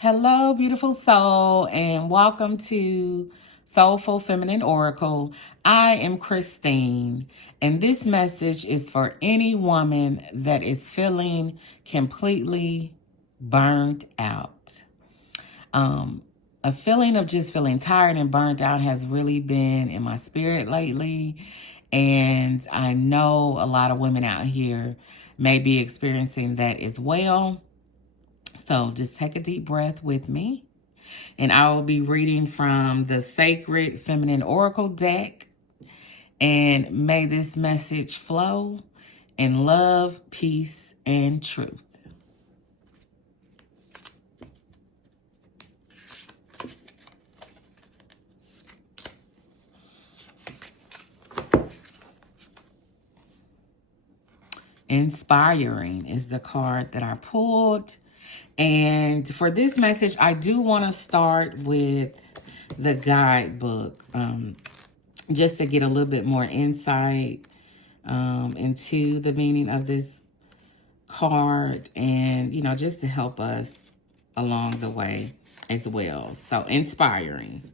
Hello, beautiful soul, and welcome to Soulful Feminine Oracle. I am Christine, and this message is for any woman that is feeling completely burned out. A feeling of just feeling tired and burnt out has really been in my spirit lately, and I know a lot of women out here may be experiencing that as well. So just take a deep breath with me. And I will be reading from the Sacred Feminine Oracle deck. And may this message flow in love, peace, and truth. Inspiring is the card that I pulled. And for this message, I do want to start with the guidebook, just to get a little bit more insight into the meaning of this card and, just to help us along the way as well. So, inspiring.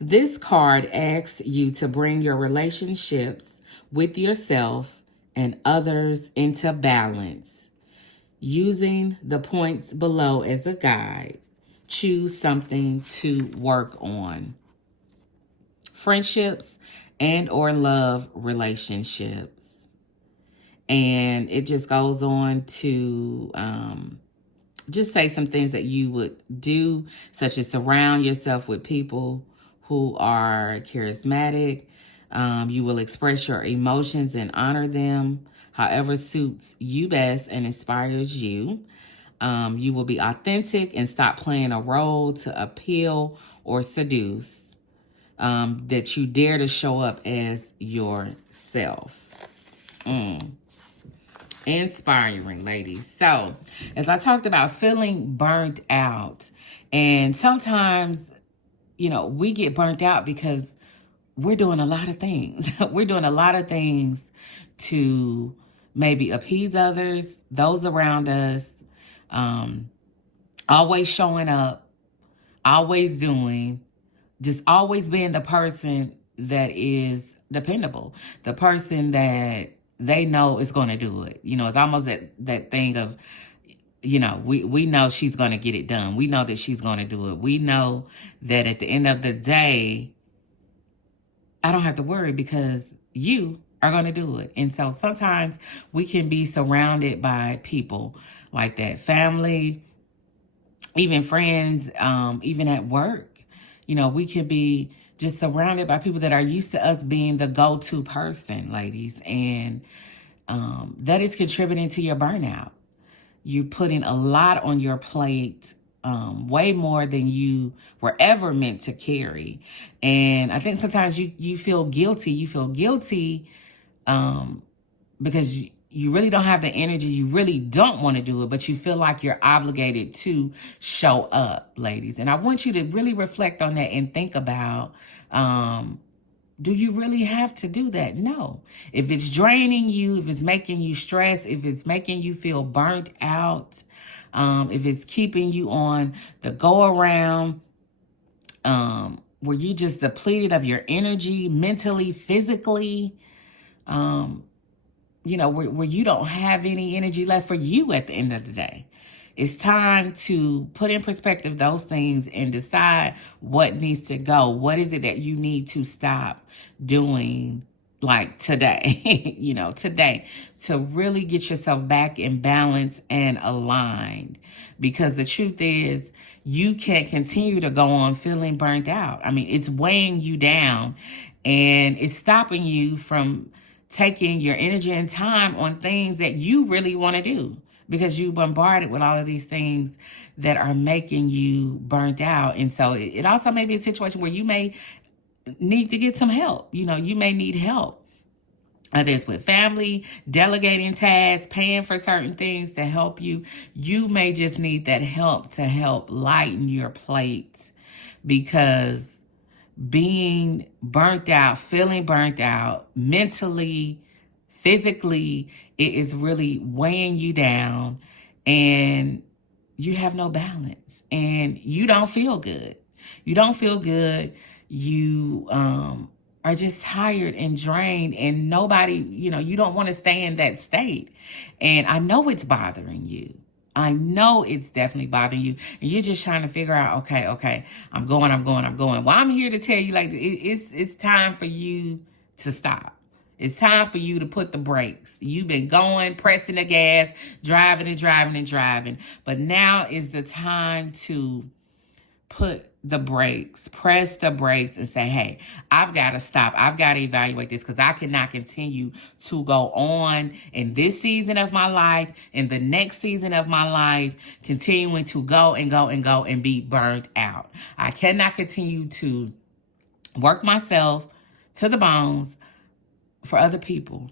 This card asks you to bring your relationships with yourself and others into balance. Using the points below as a guide, choose something to work on. Friendships and or love relationships. And it just goes on to just say some things that you would do, such as surround yourself with people who are charismatic. You will express your emotions and honor them however suits you best and inspires you. You will be authentic and stop playing a role to appeal or seduce. That you dare to show up as yourself. Inspiring, ladies. So, as I talked about feeling burnt out, and sometimes, we get burnt out because we're doing a lot of things. We're doing a lot of things to maybe appease others, those around us, always showing up, always doing, just always being the person that is dependable, the person that they know is going to do it. It's almost that thing of, we know she's going to get it done. We know that she's going to do it. We know that at the end of the day, I don't have to worry because you are going to do it. And so sometimes we can be surrounded by people like that, family, even friends, even at work. We can be just surrounded by people that are used to us being the go-to person, ladies. And that is contributing to your burnout. You're putting a lot on your plate, way more than you were ever meant to carry. And I think sometimes you feel guilty. You feel guilty because you really don't have the energy. You really don't want to do it, but you feel like you're obligated to show up, ladies. And I want you to really reflect on that and think about, do you really have to do that? No. If it's draining you, if it's making you stress, if it's making you feel burnt out, if it's keeping you on the go around, where you just depleted of your energy mentally, physically, where you don't have any energy left for you at the end of the day. It's time to put in perspective those things and decide what needs to go. What is it that you need to stop doing, like today, today, to really get yourself back in balance and aligned. Because the truth is, you can't continue to go on feeling burnt out. I mean, it's weighing you down and it's stopping you from taking your energy and time on things that you really want to do, because you bombarded with all of these things that are making you burnt out. And so it also may be a situation where you may need to get some help. You may need help. Whether it's with family, delegating tasks, paying for certain things to help you. You may just need that help to help lighten your plate, because being burnt out, feeling burnt out mentally, physically, it is really weighing you down. And you have no balance and you don't feel good. You don't feel good. You are just tired and drained, and nobody, you don't want to stay in that state. And I know it's bothering you. I know it's definitely bothering you. And you're just trying to figure out, okay, I'm going. Well, I'm here to tell you, like, it's time for you to stop. It's time for you to put the brakes. You've been going, pressing the gas, driving and driving and driving. But now is the time to put the brakes, press the brakes and say, hey, I've got to stop. I've got to evaluate this because I cannot continue to go on in this season of my life, in the next season of my life, continuing to go and be burned out. I cannot continue to work myself to the bones for other people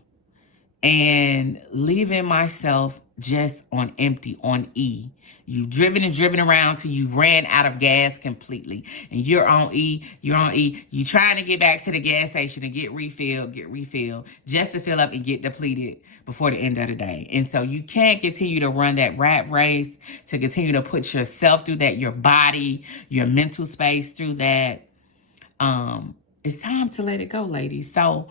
and leaving myself just on empty, on E. You've driven and driven around till you ran out of gas completely. And you're on E, You're trying to get back to the gas station and get refilled, just to fill up and get depleted before the end of the day. And so you can't continue to run that rat race, to continue to put yourself through that, your body, your mental space through that. It's time to let it go, ladies. So,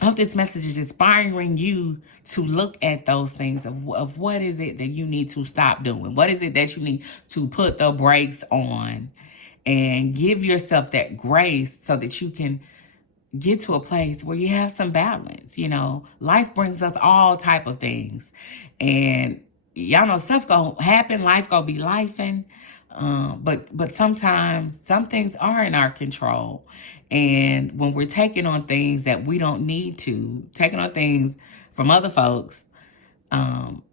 I hope this message is inspiring you to look at those things of what is it that you need to stop doing? What is it that you need to put the brakes on and give yourself that grace so that you can get to a place where you have some balance. Life brings us all type of things. And y'all know stuff gonna happen, life gonna be lifing. But sometimes some things are in our control. And when we're taking on things that we don't need to, taking on things from other folks,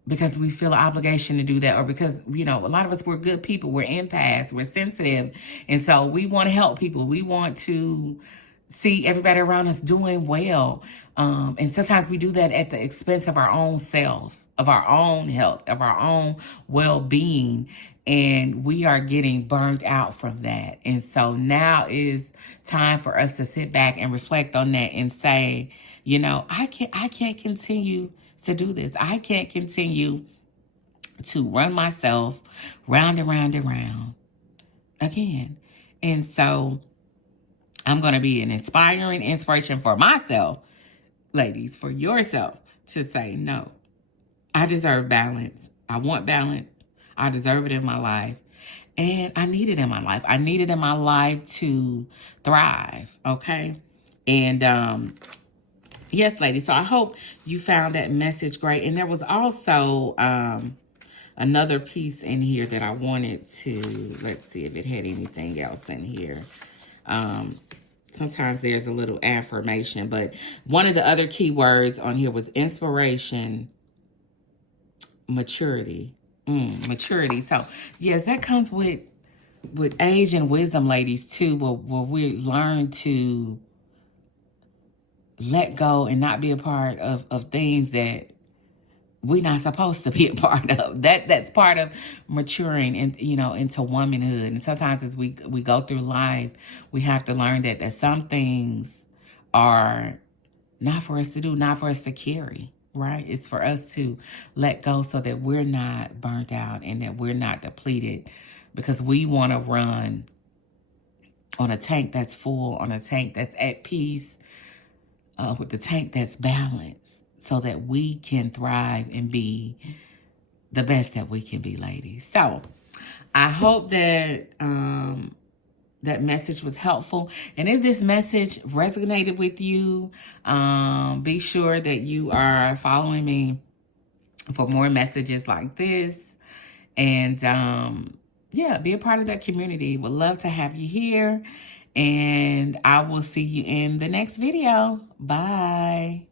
because we feel an obligation to do that, or because, a lot of us, we're good people, we're empaths, we're sensitive. And so we want to help people. We want to see everybody around us doing well. And sometimes we do that at the expense of our own self, of our own health, of our own well-being. And we are getting burned out from that. And so now is time for us to sit back and reflect on that and say, I can't continue to do this. I can't continue to run myself round and round and round again. And so I'm going to be an inspiring inspiration for myself, ladies, for yourself, to say, no, I deserve balance. I want balance. I deserve it in my life. And I need it in my life. I need it in my life to thrive. Okay. And, yes, ladies. So I hope you found that message great. And there was also, another piece in here that I wanted to, let's see if it had anything else in here. Sometimes there's a little affirmation, but one of the other key words on here was inspiration, maturity. Maturity. So yes, that comes with age and wisdom, ladies, too, where we learn to let go and not be a part of things that we're not supposed to be a part of. That's part of maturing and into womanhood. And sometimes as we go through life, we have to learn that some things are not for us to do, not for us to carry. Right? It's for us to let go so that we're not burnt out and that we're not depleted, because we want to run on a tank that's full, on a tank that's at peace, with the tank that's balanced, so that we can thrive and be the best that we can be, ladies. So I hope that that message was helpful. And if this message resonated with you, be sure that you are following me for more messages like this. And yeah, be a part of that community. Would love to have you here. And I will see you in the next video. Bye.